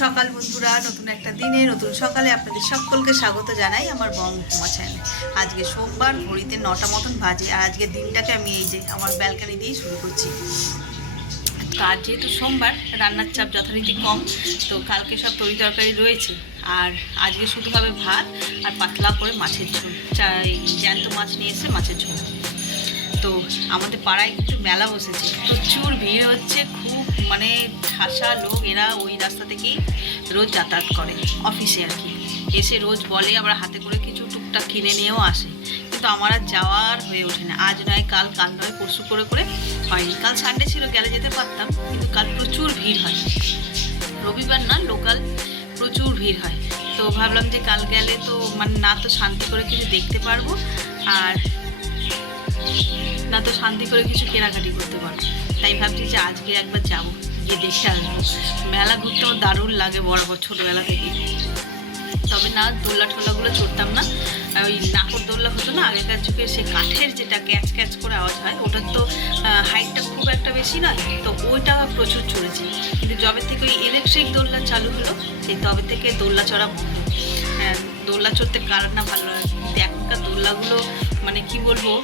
সকাল বন্ধুরা, নতুন একটা দিনে নতুন সকালে আপনাদের সকলকে স্বাগত জানাই আমার বং উপমা চ্যানেলে। আজকে সোমবার, ঘড়িতে 9টা মতন বাজে। আর আজকে দিনটাকে আমি এই যে আমার ব্যালকনি দিয়েই শুরু করছি। আর যেহেতু সোমবার, রান্নার চাপ যথারীতি কম, তো কালকে সব তরি তরকারি রয়েছে। আর আজকে শুধু হবে ভাত আর পাতলা করে মাছের ঝোল, জ্যান্ত মাছ নিয়ে এসে মাছের ঝোল। তো আমাদের পাড়ায় কিছু মেলা বসেছে, প্রচুর ভিড় হচ্ছে, খুব মানে ঠাসা লোক। এরা ওই রাস্তা থেকেই রোজ যাতায়াত করে অফিসে আর কি, এসে রোজ বলে, আবার হাতে করে কিছু টুকটাক কিনে নিয়েও আসে। কিন্তু আমার আর যাওয়ার হয়ে ওঠে না। আজ নয় কাল, কাল নয় পরশু করে হয়নি। কাল সানডে ছিল, গেলে যেতে পারতাম, কিন্তু কাল প্রচুর ভিড় হয়। রবিবার না, লোকাল প্রচুর ভিড় হয়। তো ভাবলাম যে কাল গেলে তো মানে না তো শান্তি করে কিছু দেখতে পারবো, আর না তো শান্তি করে কিছু কেনাকাটি করতে পারবো। তাই ভাবছি যে আজকে একবার যাবো, গিয়ে দেখে আসবো। মেলা ঘুরতে আমার দারুণ লাগে বরাবর, ছোটোবেলা থেকে। তবে না, দোল্লা ঠোল্লাগুলো চড়তাম না। ওই নাকর দোল্লা হতো না আগেকার যুগে, সে কাঠের যেটা ক্যাচ ক্যাচ করে আওয়াজ হয়, ওটার তো হাইটটা খুব একটা বেশি নয়, তো ওইটা প্রচুর চড়েছি। কিন্তু যবে থেকে ওই ইলেকট্রিক দোল্লা চালু হলো, সেই তবে থেকে দোল্লা চড়া বন্ধ। দোল্লা চড়তে কার না ভালো লাগে, কিন্তু এখনকার দোল্লাগুলো মানে কি বলবো,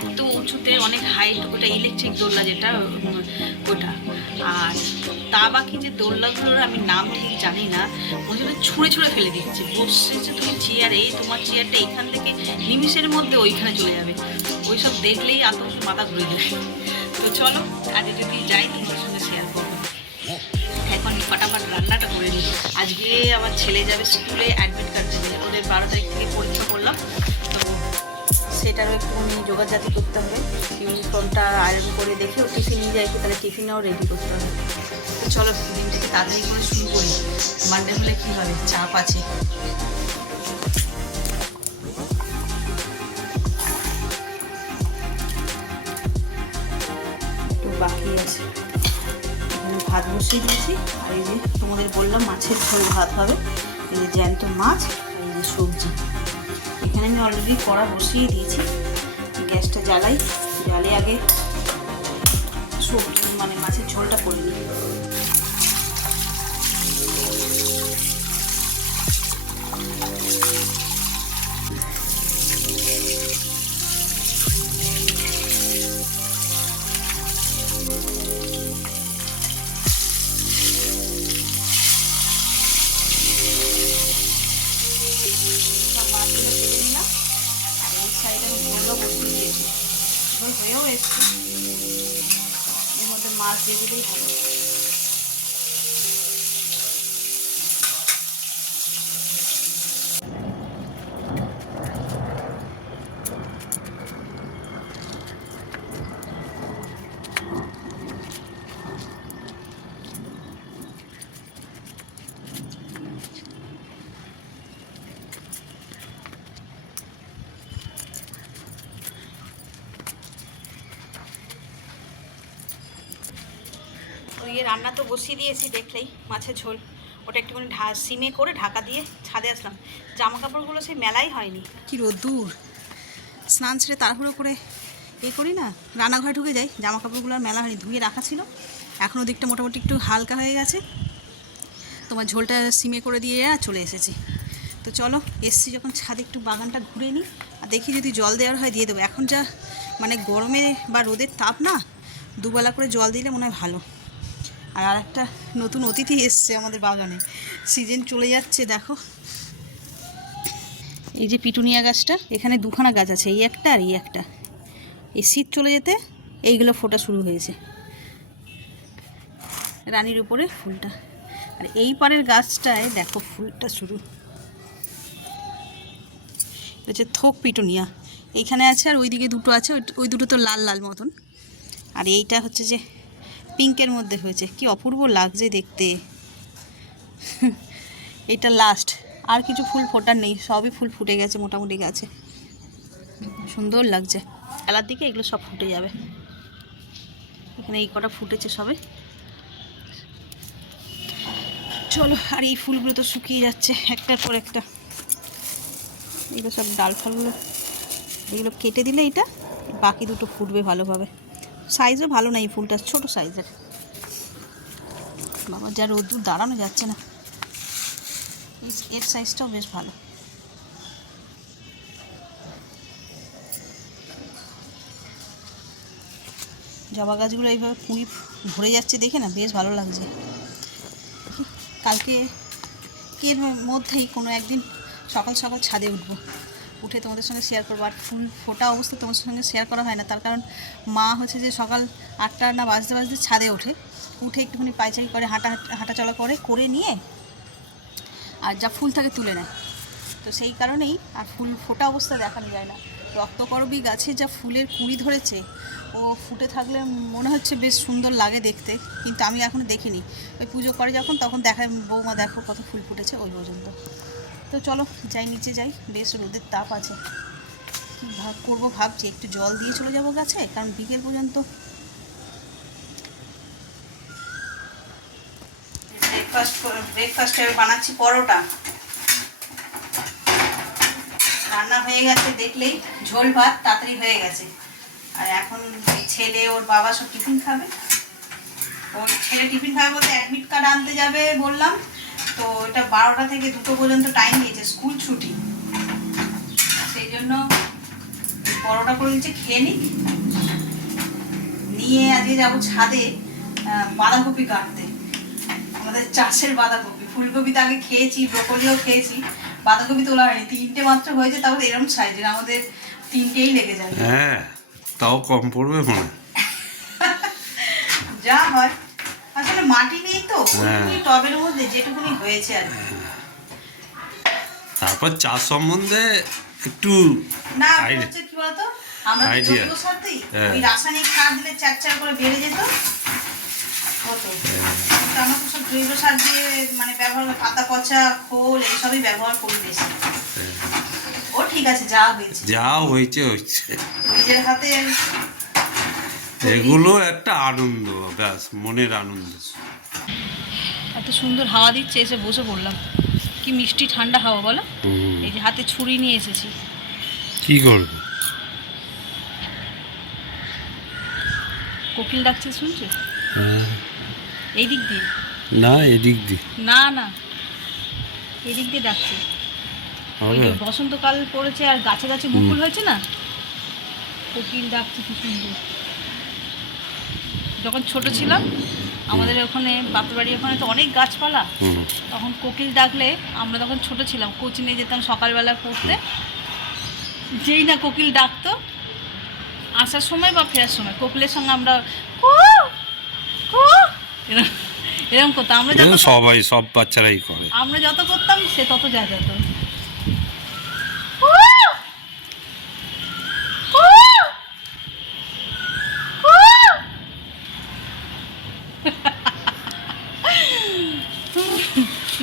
এত উঁচুতে, অনেক হাইট, ওটা ইলেকট্রিক দোল্লা যেটা, ওটা। আর তা বাকি যে দোল্লাগুলোর আমি নাম ঠিক জানি না, ওই জন্য ছুঁড়ে ছুঁড়ে ফেলে দিচ্ছে। বসেছে তুমি চেয়ারে, তোমার চেয়ারটা এখান থেকে নিমিষের মধ্যে ওইখানে চলে যাবে। ওই সব দেখলেই আতঙ্কে মাথা ঘুরে যায়। তো চলো আজ যদি যাই তোমার সঙ্গে শেয়ার করবো। এখন ফটাফট রান্নাটা করে নিই। আজকে আমার ছেলে যাবে স্কুলে অ্যাডমিট কার্ড দেবে, ওদের 12 তারিখ থেকে পরীক্ষা করলাম, তো সেটারও একটুখানি জোগাড়জাতি করতে হবে। ইউনিফর্মটা আয়রন করে দেখে ও টিফিন নিয়ে যায়, তাহলে টিফিনটাও রেডি করতে হবে। তো চলো দিনটাকে তাড়াতাড়ি করে শুরু করি। মানডে হলে কী হবে, চাপ আছে। একটু বাকি আছে, ভাত বসিয়ে দিয়েছি। আর এই যে তোমাদের বললাম মাছের ঝোল ভাত হবে, এই যে জ্যান্ত মাছ, এই যে সবজি। এখানে আমি অলরেডি কড়া বসিয়ে দিয়েছি, গ্যাসটা জ্বালাই, জ্বালে আগে সবজি মানে মাছের ঝোলটা করে নিই। হয়েও এসছে, এর মধ্যে মাছ দিয়ে দিলেই ভালো। রান্না তো বসিয়ে দিয়েছি, দেখলেই মাছের ঝোল। ওটা একটুখানি সিমে করে ঢাকা দিয়ে ছাদে আসলাম। জামা কাপড়গুলো সেই মেলাই হয়নি, কি রোদ্দুর। স্নান ছেড়ে তাড়াহুড়ো করে করি না, রান্নাঘরে ঢুকে যাই, জামা কাপড়গুলো আর মেলা হয়নি, ধুয়ে রাখা ছিল। এখন ওদিকটা মোটামুটি একটু হালকা হয়ে গেছে। তোমার ঝোলটা সিমে করে দিয়ে চলে এসেছি। তো চলো, এসছি যখন ছাদে একটু বাগানটা ঘুরে নিই, আর দেখি যদি জল দেওয়ার হয় দিয়ে দেবো। এখন যা মানে গরমে বা রোদের তাপ না, দুবেলা করে জল দিলে মনে হয় ভালো। আর একটা নতুন অতিথি এসছে আমাদের বাগানে, সিজন চলে যাচ্ছে দেখো। এই যে পিটুনিয়া গাছটা, এখানে দুখানা গাছ আছে, এই একটা আর এই একটা। এই শীত চলে যেতে এইগুলো ফোটা শুরু হয়েছে, রানীর উপরে ফুলটা। আর এই পারের গাছটায় দেখো ফুলটা শুরু হচ্ছে, থোক পিটুনিয়া এইখানে আছে, আর ওইদিকে দুটো আছে, ওই দুটো তো লাল লাল মতন। আর এইটা হচ্ছে যে পিঙ্কের মধ্যে হয়েছে, কি অপূর্ব লাগছে দেখতে। এটা লাস্ট, আর কিছু ফুল ফোটার নেই, সবই ফুল ফুটে গেছে মোটামুটি গাছে, সুন্দর লাগছে। বেলার দিকে এগুলো সব ফুটে যাবে। এখানে এই কটা ফুটেছে সবে। চলো, আর এই ফুলগুলো তো শুকিয়ে যাচ্ছে একটার পর একটা। এগুলো সব ডাল ফলগুলো, এগুলো কেটে দিলে এটা বাকি দুটো ফুটবে ভালোভাবে। সাইজও ভালো না, এই ফুলটা ছোট সাইজের। বাবা যা রোদ্দুর দাঁড়ানো যাচ্ছে না। এর সাইজটাও বেশ ভালো। জবা গাছগুলো এইভাবে কুঁড়ি ভরে যাচ্ছে দেখে না বেশ ভালো লাগছে। কালকে এর মধ্যেই কোনো একদিন সকাল সকাল ছাদে উঠবো, উঠে তোমাদের সঙ্গে শেয়ার করবো। আর ফুল ফোটা অবস্থা তোমাদের সঙ্গে শেয়ার করা হয় না, তার কারণ মা হচ্ছে যে সকাল 8টা না বাজতে বাজতে ছাদে ওঠে, উঠে একটুখানি পায়চারি করে হাঁটাচলা করে নিয়ে আর যা ফুল থাকে তুলে নেয়। তো সেই কারণেই আর ফুল ফোটা অবস্থা দেখানো যায় না। রক্তকরবী গাছে যা ফুলের কুঁড়ি ধরেছে, ও ফুটে থাকলে মনে হচ্ছে বেশ সুন্দর লাগে দেখতে, কিন্তু আমি এখনও দেখিনি। ওই পুজো করে যখন তখন দেখায় বৌমা দেখো কত ফুল ফুটেছে ওই পর্যন্ত। তো চলো যাই, নিচে যাই, বেশ রোদের তাপ আছে। কী করবো ভাবছি, একটু জল দিয়ে চলে যাবো গাছে, কারণ বিকেল পর্যন্ত। ব্রেকফাস্টে বানাচ্ছি পরোটা। রান্না হয়ে গেছে দেখলেই, ঝোল ভাত তাড়াতাড়ি হয়ে গেছে। আর এখন ছেলে ওর বাবা সব টিফিন খাবে। ওর ছেলে টিফিন খাবে বলতে অ্যাডমিট কার্ড আনতে যাবে বললাম, তো এটা 12টা থেকে 2টো পর্যন্ত টাইম দিয়েছে, স্কুল ছুটি। সেই জন্য পরোটা করে দিচ্ছে, খেয়ে নিয়ে আজকে যাবো ছাদে বাঁধাকপি কাটতে। আমাদের চাষের বাঁধাকপি, ফুলকপি তো আগে খেয়েছি, ব্রকলিও খেয়েছি, বাঁধাকপি তোলা হয়নি। 3টে মাত্র হয়েছে, তাও এরকম সাইজের, আমাদের 3টেই লেগে যায়। হ্যাঁ, তাও কম পড়বে মনে যা হয়, আসলে মাটি নেই তো, টবের মধ্যে যেটুকুনি হয়েছে আর কি। তারপর চাষ সম্বন্ধে একটু না হচ্ছে কি বলতো, আমরা জৈব সার দিই, ওই রাসায়নিক সার দিলে 4 করে বেড়ে যেত হতো, কিন্তু আমরা তো সব জৈব সার দিয়ে মানে ব্যবহার, পাতা পচা খোল এইসবই ব্যবহার করি বেশি। ও ঠিক আছে, যা হয়েছে নিজের হাতে। এগুলো একটা আনন্দ, ব্যাস মনের আনন্দ। এত সুন্দর হাওয়া দিচ্ছে, এসে বসে পড়লাম। কি মিষ্টি ঠান্ডা হাওয়া বলো। এই যে হাতে ছুরি নিয়ে এসেছি, কি করবো। কোকিল ডাকছে শুনছো? এই দিক দিয়ে না, এদিক দিয়ে না এদিক দিয়ে ডাকছে। বসন্তকাল পড়েছে আর গাছে গাছে মুকুল হয়েছে না, কোকিল ডাকছে কি সুন্দর। যখন ছোট ছিলাম আমাদের ওখানে বাপের বাড়ির ওখানে তো অনেক গাছপালা, তখন কোকিল ডাকলে আমরা তখন ছোট ছিলাম, কোচিংয়ে যেতাম সকালবেলা পড়তে, যেই না কোকিল ডাকতো আসার সময় বা ফেরার সময় কোকিলের সঙ্গে আমরা এরকম করতাম। আমরা যত সবাই, সব বাচ্চারাই করে, আমরা যত করতাম সে তত যা যেত।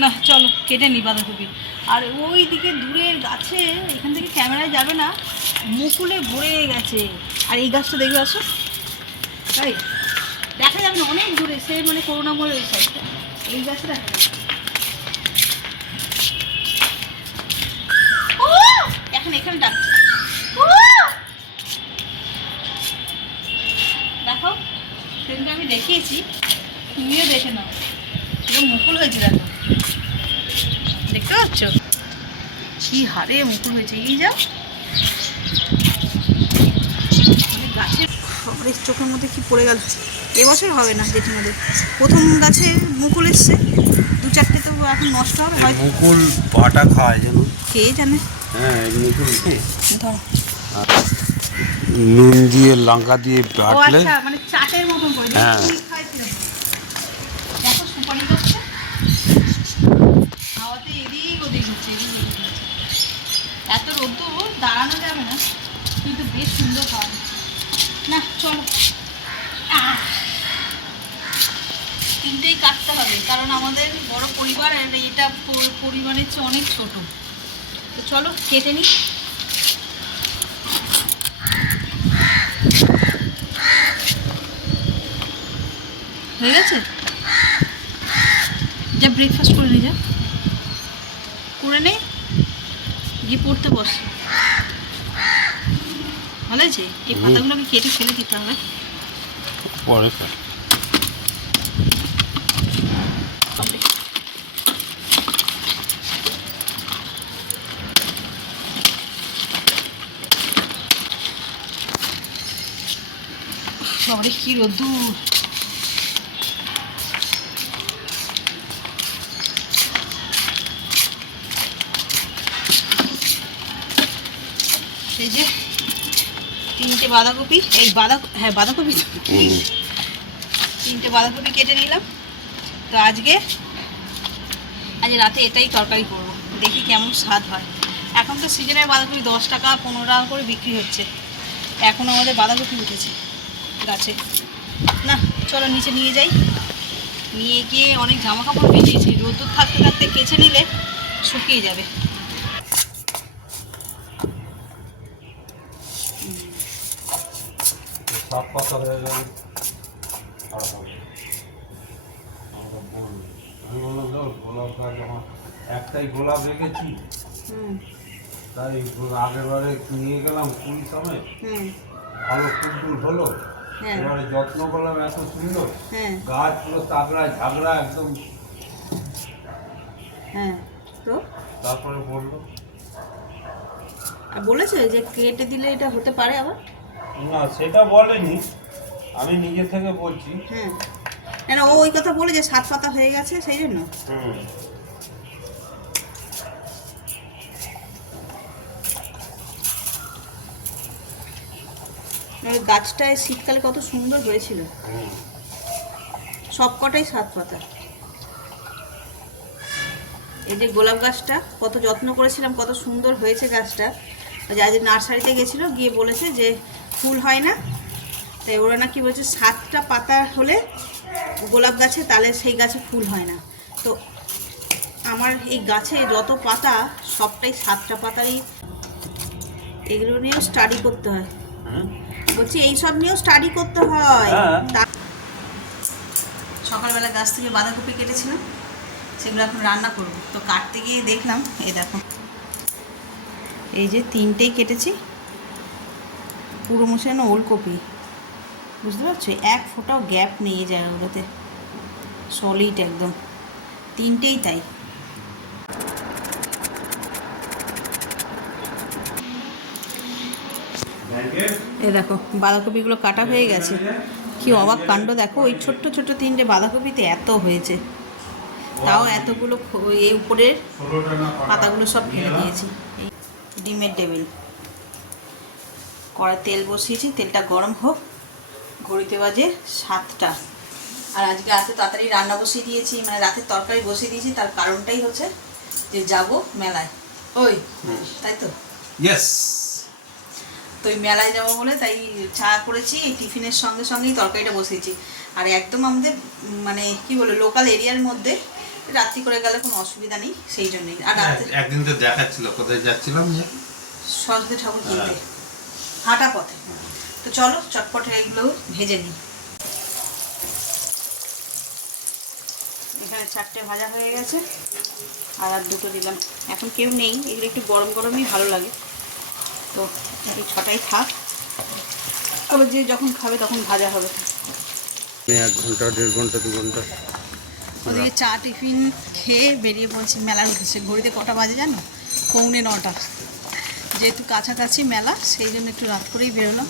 না চলো কেটে নি বাঁধাকপি। আর ওই দিকে দূরের গাছে, এখান থেকে ক্যামেরায় যাবে না, মুকুলে ভরে গেছে। আর এই গাছটা দেখবে, আসো, তাই দেখা যাবে না অনেক দূরে, সে মানে করুণাময় ওই সাইডটা, এই গাছটা দেখা যাবে। এখন এখানে ডাকছে, দেখো সেদিনকে আমি দেখিয়েছি, তুমিও দেখে নাও, মুকুল হয়েছে দেখো, দেখতে পাচ্ছ কি হারে মুকুল হয়েছে। এই যাও গাছের চোখের মধ্যে কি পড়ে গেল, এবছর হবে না জেঠিমাদের, প্রথম গাছে মুকুল এসছে, 2-4টে তো এখন নষ্ট হবে। মুকুল পাটা খায় যেন, কে জানে। হ্যাঁ, মুকুল নুন দিয়ে লঙ্কা দিয়ে বাটলে, মানে চাটের মতন করে। হ্যাঁ, দেখো সুপারি গাছটা হাওয়াতে এদিক ওদিক হচ্ছে, এত রোদ্দুর দাঁড়ানো যাবে না, কিন্তু বেশ সুন্দর হাওয়া দিচ্ছে। না চলো, 3টেই কাটতে হবে, কারণ আমাদের বড় পরিবার, আর এটা পরিবারের চেয়ে অনেক ছোট। তো চলো কেটে নিই। হয়ে গেছে, যা ব্রেকফাস্ট করে নি, যা করে নে, গিয়ে পড়তে বস। ভালো আছে, এই পাতাগুলোকে কেটে ফেলে দিতে হবে পরে। বাবারে কি রোদ্দুর। এই যে 3টে বাঁধাকপি, এই বাঁধাকপি 3টে বাঁধাকপি কেটে নিলাম। তো আজকে রাতে এটাই তরকারি করব, দেখি কেমন স্বাদ হয়। এখন তো সিজনের বাঁধাকপি 10 টাকা 15 টাকা করে বিক্রি হচ্ছে। এখন আমাদের বাঁধাকপি উঠেছে গাছে। না চলো নিচে নিয়ে যাই, নিয়ে গিয়ে অনেক জামা কাপড় ভিজিয়েছি, রোদ্দুর থাকতে থাকতে কেচে নিলে শুকিয়ে যাবে। সব কথা হয়ে গেল। আমি বললাম গোলাপ গাছ আমার একটাই গোলাপ রেখেছি, তাই আগের বারে নিয়ে গেলাম কুড়ি সময়, ভালো ফুল হলো। এবারে যত্ন করলাম এত সুন্দর, গাছ পুরো তাগড়া ঝাগড়া একদম। তো তারপরে বললো আর বলেছে যে কেটে দিলে এটা হতে পারে আবার। না সেটা বলেনি, আমি নিজে থেকে বলছি। কেন ও ওই কথা বলে যে 7 পাতা হয়ে গেছে সেই জন্য। গাছটায় শীতকালে কত সুন্দর হয়েছিল, সব কটাই 7 পাতা। এই যে গোলাপ গাছটা কত যত্ন করেছিলাম, কত সুন্দর হয়েছে গাছটা। আজ নার্সারিতে গেছিলো, গিয়ে বলেছে যে ফুল হয় না, তাই ওরা নাকি বলছে 7টা পাতা হলে গোলাপ গাছে, তাহলে সেই গাছে ফুল হয় না। তো আমার এই গাছে যত পাতা সবটাই 7টা পাতারই। এগুলো নিয়েও স্টাডি করতে হয়, বলছি এইসব নিয়েও স্টাডি করতে হয়। সকালবেলা গাছ থেকে বাঁধাকপি কেটেছিলাম, সেগুলো এখন রান্না করব। তো কাটতে গিয়ে দেখলাম, এই দেখো এই যে 3টেই কেটেছি, পুরো মোছানো ওলকপি, বুঝতে পারছো? এক ফোঁটাও গ্যাপ নেই এই জায়গাগুলোতে, সলিড একদম, 3টেই তাই। এ দেখো বাঁধাকপিগুলো কাটা হয়ে গেছে, কি অবাক কাণ্ড দেখো, ওই ছোট্ট ছোট্ট 3টে বাঁধাকপিতে এত হয়েছে, তাও এতগুলো এই উপরের পাতাগুলো সব ফেলে দিয়েছি। এই ডিমের টেবিল, কড়াই তেল বসিয়েছি, তেলটা গরম হোক। ঘড়িতে বাজে 7টা। আর আজকে রাতে তাড়াতাড়ি রান্না বসিয়ে দিয়েছি, মানে রাতের তরকারি বসিয়ে দিয়েছি। তার কারণটাই হচ্ছে যে যাব মেলায়, ওই তাই তো, ইয়েস। তো ওই মেলায় যাবো বলে তাই চা করেছি, এই টিফিনের সঙ্গে সঙ্গেই তরকারিটা বসিয়েছি। আর একদম আমাদের মানে কি বলে লোকাল এরিয়ার মধ্যে, রাত্রি করে গেলে কোনো অসুবিধা নেই, সেই জন্যই। আর রাতে একদিন তো দেখাচ্ছিল কোথায় যাচ্ছিলাম, সরস্বতী ঠাকুর কিনতে হাঁটা পথে। তো চলো চটপটে এগুলো ভেজে নিই। এখানে 4টে ভাজা হয়ে গেছে, আর 2টো দিলাম। এখন কেউ নেই, এগুলো একটু গরম গরমই ভালো লাগে। তো এই 6টাই থাক, তবে যে যখন খাবে তখন ভাজা হবে। 1 ঘন্টা 1.5 ঘন্টা 2 ঘন্টা ওদিকে চা টিফিন খেয়ে বেরিয়ে পড়ছি মেলার উদ্দেশ্যে। ঘড়িতে কটা বাজে জানো? 9:45। যেহেতু কাছাকাছি মেলা, সেই জন্য একটু রাত করেই বেরোলাম।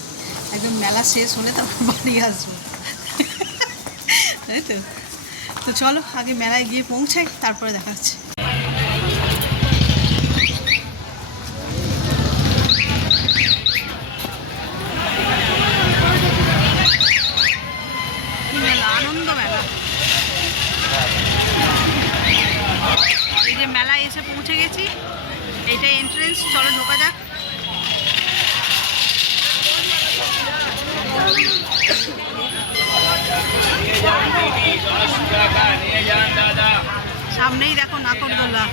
একদম মেলা শেষ হলে তারপর বাড়ি আসবো, তাই তো। তো চলো আগে মেলায় গিয়ে পৌঁছাই, তারপরে দেখা যাচ্ছে। আনন্দ মেলা, এই যে মেলায় এসে পৌঁছে গেছি, এইটা এন্ট্রেন্স। চলো ঢোকা যাক। সামনেই দেখো নাকরদোলা।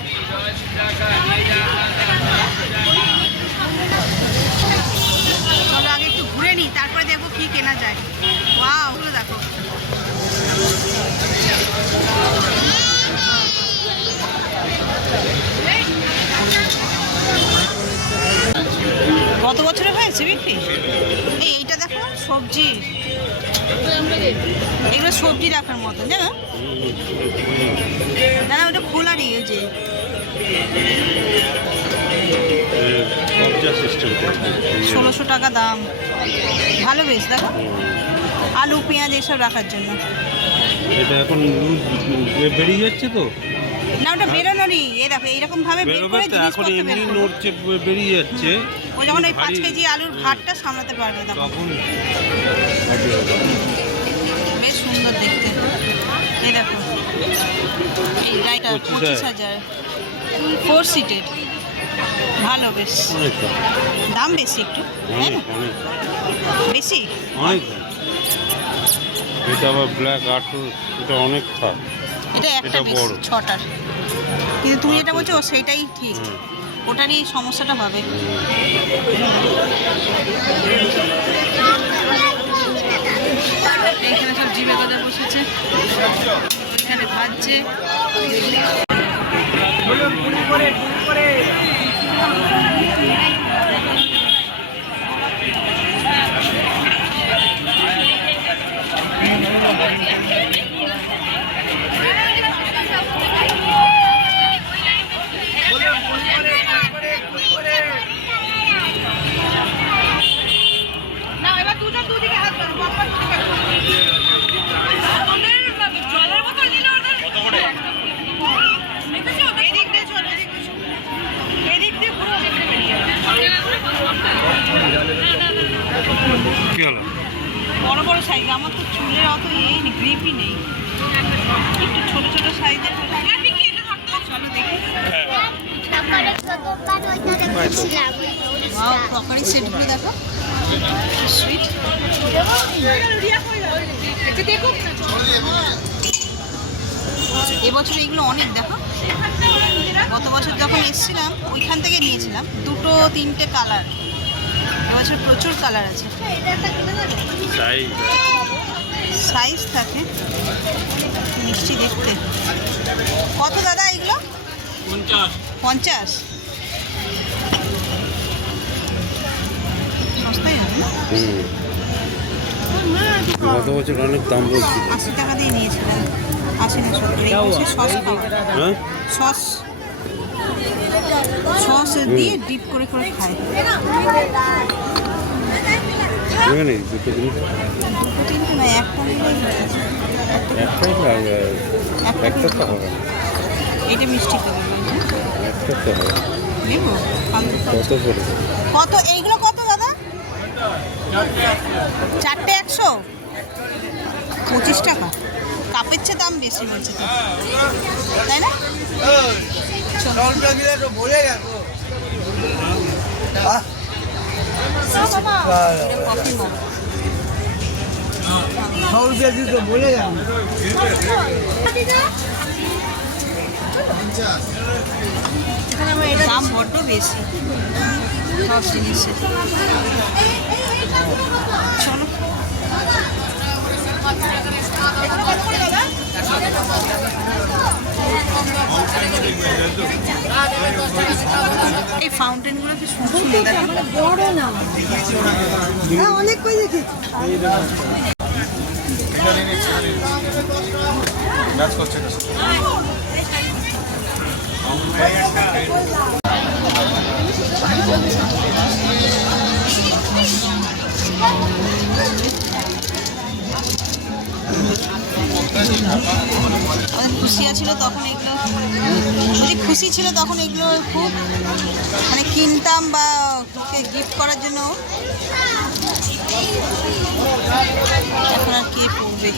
চলো আগে একটু ঘুরে নিই, তারপরে দেখবো কি কেনা যায়। ওয়াও, ওগুলো দেখো। গত বছরে হয়েছে বিক্রি। এইটা দেখো সবজি, এগুলো সবজি রাখার মতো, জানো না, ওটা খোলারই। এই যে 1600 টাকা দাম, ভালো বেশ। দেখো আলু পেঁয়াজ এসব রাখার জন্য। এটা এখন বেরিয়ে যাচ্ছে তো না, ওটা বেরোনোরই। এ দেখো এইরকম ভাবে বের বেরোবে করে তো, এখন জিনিসপত্র বের এমনি করবে। নড়ছে বেরিয়ে যাচ্ছে। ও যখন ওই 5 ভারী- কেজি আলুর ভাতটা সামলাতে পারবে তখন। তখন ভারী হবে। বেশ সুন্দর দেখতে। এই দেখো এই গাড়িটা 25,000, 4 সিটের, ভালো বেশ। অনেকটা দাম বেশি একটু, তাই অনেক না? অনেক বেশি। অনেক। এটা আবার ব্ল্যাক আটু, এটা অনেক থাক। এটা একটা এটা বেশি বড়। 6টার, কিন্তু তুমি যেটা বলছো সেটাই ঠিক। হুম। ওটারই সমস্যাটা হবে। এইখানে সব জিভে গজা বসেছে, ওইখানে ভাজছে। কি হলো? বড় বড় সাইজ, আমার তো চুলের অত গ্রিপই নেই, একটু ছোট ছোট সাইজের। চলো দেখি। ওয়াও, ক্রকারি সেটগুলো দেখো, সুইট। এবছর এগুলো অনেক, দেখো গত বছর যখন এসেছিলাম ওইখান থেকে নিয়েছিলাম 2-3টে কালার। এবছর প্রচুর কালার আছে, সাইজ থাকে, মিষ্টি দেখতে। কত দাদা এগুলো? 50। সস্তাই হবে না? গত বছর অনেক দাম বলছি। 80 টাকা দিয়ে নিয়েছিলাম, 80 না 70। এই হচ্ছে সস খাওয়া, হ্যাঁ সস সস দিয়ে ডিপ করে করে খায়। এখানে দুটো জিনিস, 2-3টে না, একটা নিলেই হচ্ছে। একটা তো হবে না, এটা মিষ্টি করে একটা তো হবে। নেবো। কত করে? কত এইগুলো কত দাদা? 4টে 100, 25 টাকা। কাপের চেয়ে দাম বেশি বলছে তো, তাই না? Coffee mug. দাম বড্ড বেশি সব জিনিসের। চলো এই ফাউন্টেনগুলো কি সুন্দর সুন্দর বড় না, অনেক কই দেখি। খুশি ছিল তখন এগুলো, যদি খুশি ছিল তখন এগুলো খুব মানে কিনতাম বা গিফট করার জন্য। এখন আর কে পড়বে?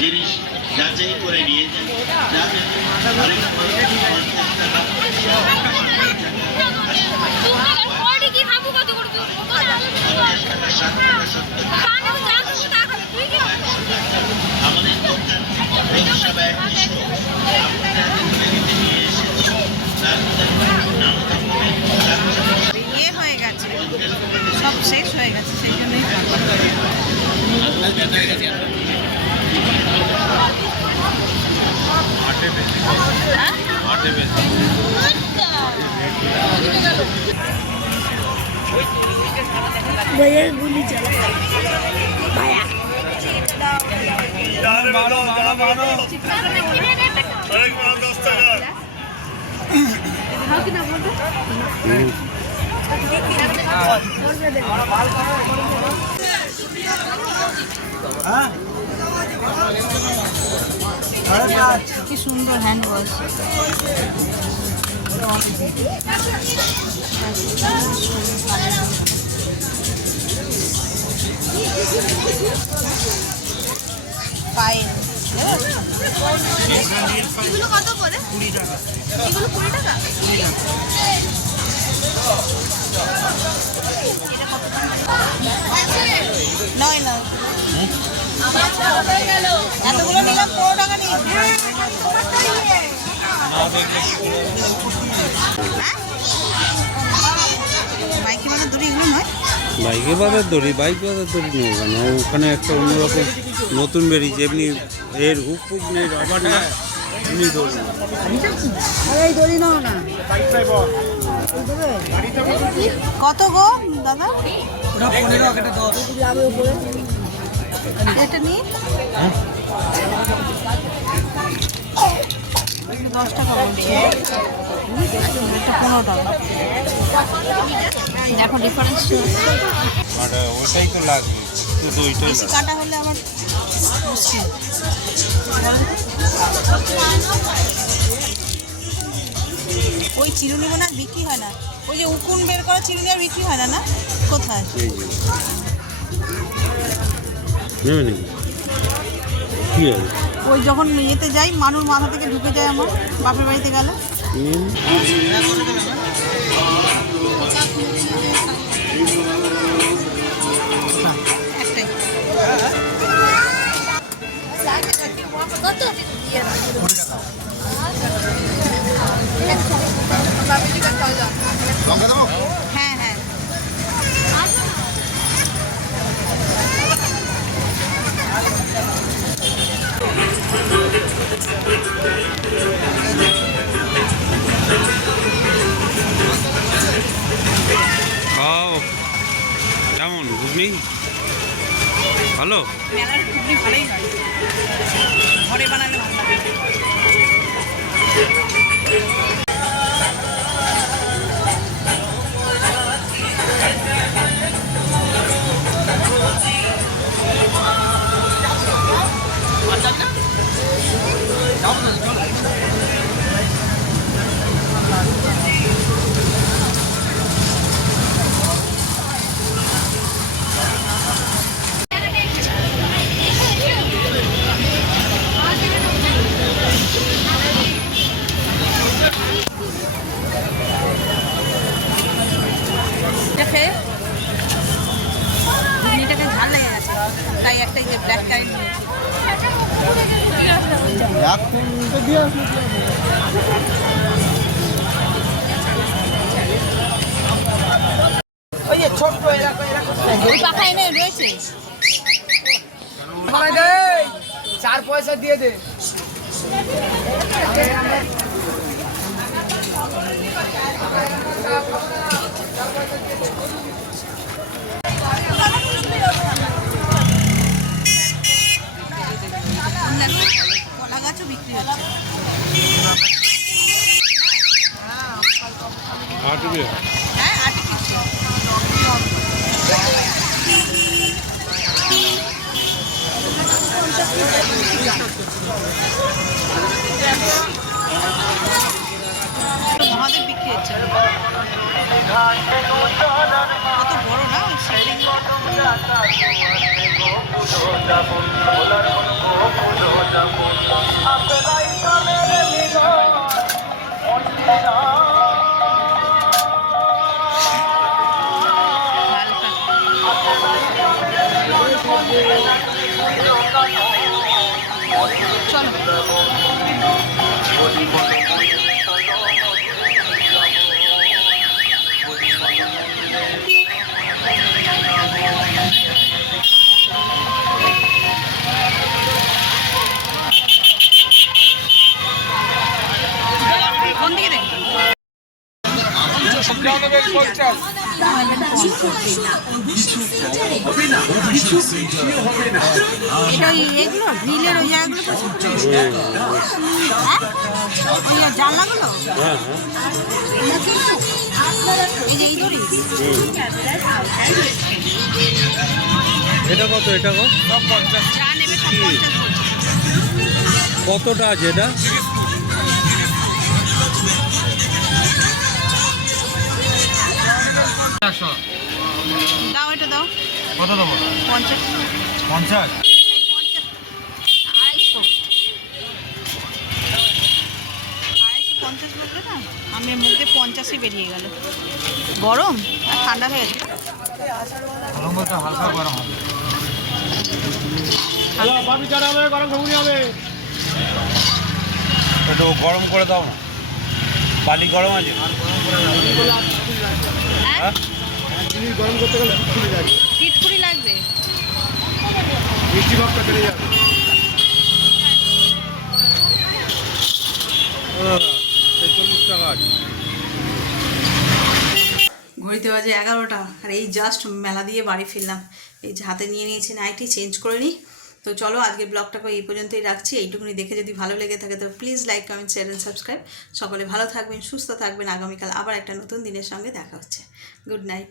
জিনিস যাচাই করে নিয়ে আমাদের দোকান পরিষেবা ইয়ে হয়ে গেছে, সব শেষ হয়ে গেছে, সেই জন্যই গুলি চলা ভায়া কি সুন্দর হ্যান্ড ওয়াশ। ফাইন। এগুলো কত করে? 20 টাকা। এগুলো 20 টাকা? 20 টাকা। এটা কত দাম? নয় না। এতগুলো নিলাম 15 টাকা নিয়ে। বাইকে বাজার দড়ি এগুলো নয়? বাইকে বাজার দড়ি নেবো কেন? ওখানে একটা অন্যরকম নতুন বেরিয়েছে, এমনি এর হুক ফুক নেই, রাবার না, এমনি দড়ি। কত গো দাদা? এটা নিয়ে 10 টাকা বলছি, এটা 15 টাকা। দেখো ডিফারেন্স। ওটাই তো লাগবে, শুধু ওইটাই বেশি কাটা হলে আমার মুশকিল। ওই চিরুনি মনে আর বিক্রি হয় না, ওই যে উকুন বের করা চিরুনি আর বিক্রি হয় না। না কোথায়? নেবে নাকি? কি হবে? ওই যখন ইয়েতে যাই, মানুষ মাথা থেকে ঢুকে যায় আমার বাপের বাড়িতে গেলে। একটাই। হ্যাঁ হ্যাঁ। কেমন ঘুগনি? ভালো? মেলার ঘুগনি ভালোই হয়, ঘরে বানালে ভালো লাগে। ঘুগনিটাকে ঝাল লেগে গেছে, তাই একটা যে ব্ল্যাক কারি নিয়েছি। ওই পাখা এনে রয়েছে। 4 পয়সা দিয়ে দে। কলা গাছও বিক্রি হচ্ছে। হ্যাঁ, আর্টিফিশিয়াল। মহাদেব বিক্রি হচ্ছে। কত বড় না ওই শিবলিঙ্গ। চলো। এটা এগুলো গ্রিলের ওই জায়গাগুলো ওই জানলাগুলো এই যে এই দড়ি এটা কত এটা কত যা নেবে সব 50 বলছে। কতটা আছে এটা দাও এটা দাও কত দেবো 50 50 এই 50 250 বললে না আমি মুখে 50ই বেরিয়ে গেল গরম আর ঠান্ডা হয়ে গেছে হালকা গরম হবে একটু গরম করে দাও না পানি গরম আছে হ্যাঁ পিটকুড়ি লাগবে ঘড়িতে বাজে 11টা আর এই জাস্ট মেলা দিয়ে বাড়ি ফিরলাম এই যে হাতে নিয়ে নিয়েছি নাইটি চেঞ্জ করে নিই তো চলো আজকে ব্লগটাকে এই পর্যন্তই রাখছি এইটুকুনি দেখে যদি ভালো লেগে থাকে তো please like comment share and subscribe সকলে ভালো থাকবেন সুস্থ থাকবেন আগামীকাল আবার একটা নতুন দিনের সঙ্গে দেখা হচ্ছে গুড নাইট